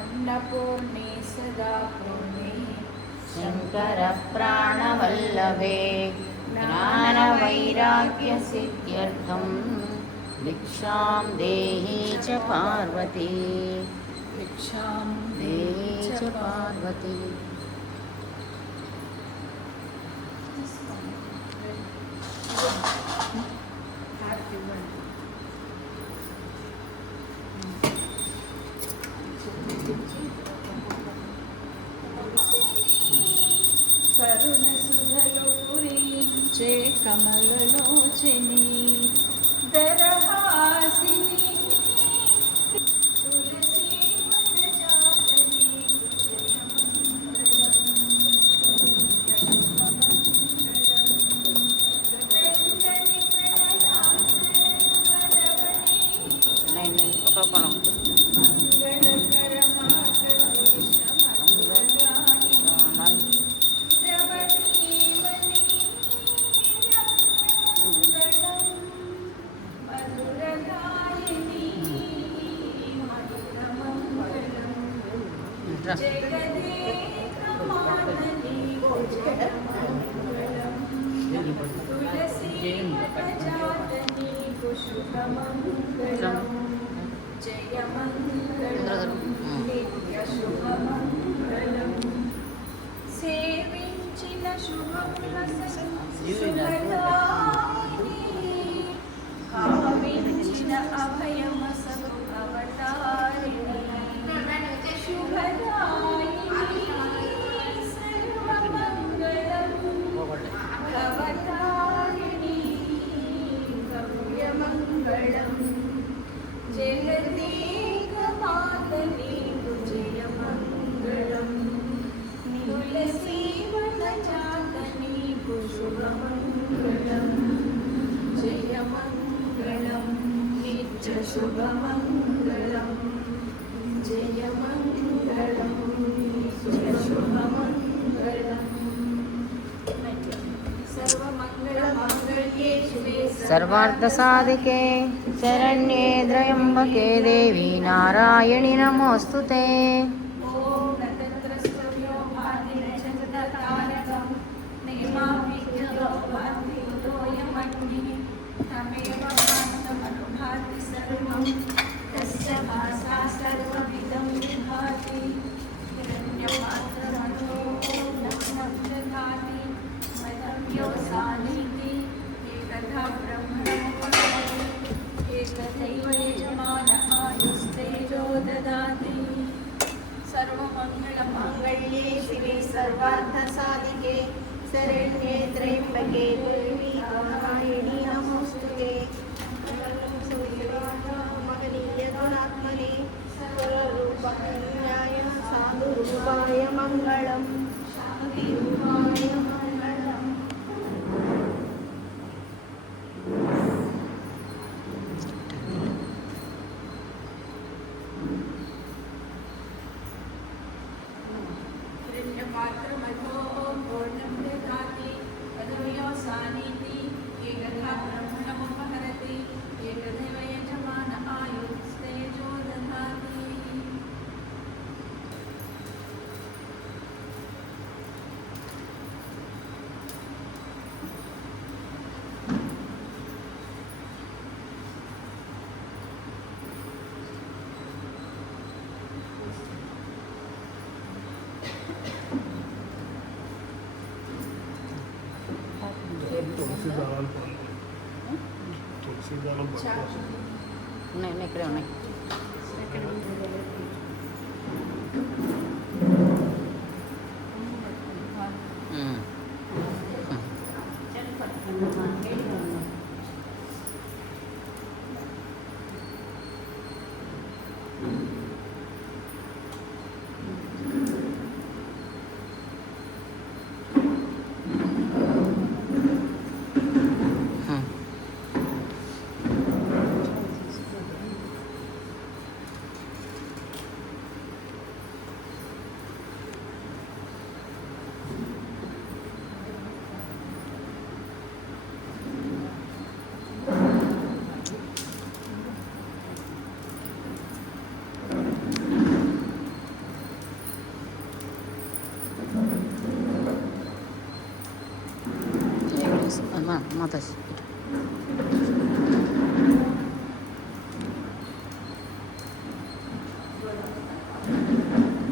अन्नपूर्णे सदा पूर्णे शंकर प्राणवल्लभे ज्ञानवैराग्यसिद्ध्यर्थं भिक्षां देहि च पार्वती भिक्षां देहि च पार्वती। కరుణ సుధలు పూరించే కమలలోచని దరహాసిని తులసి వనజాతని సేవించిన శుభముల భావించిన అభయమసగు అవతారిణి శుభదాయిని సర్వమంగళం అవతారిణి భవ్యమంగళం జగదేక మాతని జయమంగళం తులసి వనజాతని శుభమంగళం జయమంగళం నిత్య శుభమంగళం జయమంగళం నిత్య శుభమంగళం सर्वमङ्गलमाङ्गल्ये शिवे सर्वार्थसाधिके शरण्ये त्र्यम्बके देवी नारायणि नमोऽस्तुते। सर्वमङ्गलमाङ्गल्ये शिवे सर्वार्थसाधिके शरण्ये त्र्यम्बके देवी नारायणि नमोऽस्तुते। महनीय गुणात्मने सर्वरूपाय साधुरूपाय मङ्गलम् शान्तिरूपाय मङ्गलम्। ఉన్నాయి ఇక్కడే ఉన్నాయి. మాతాజీ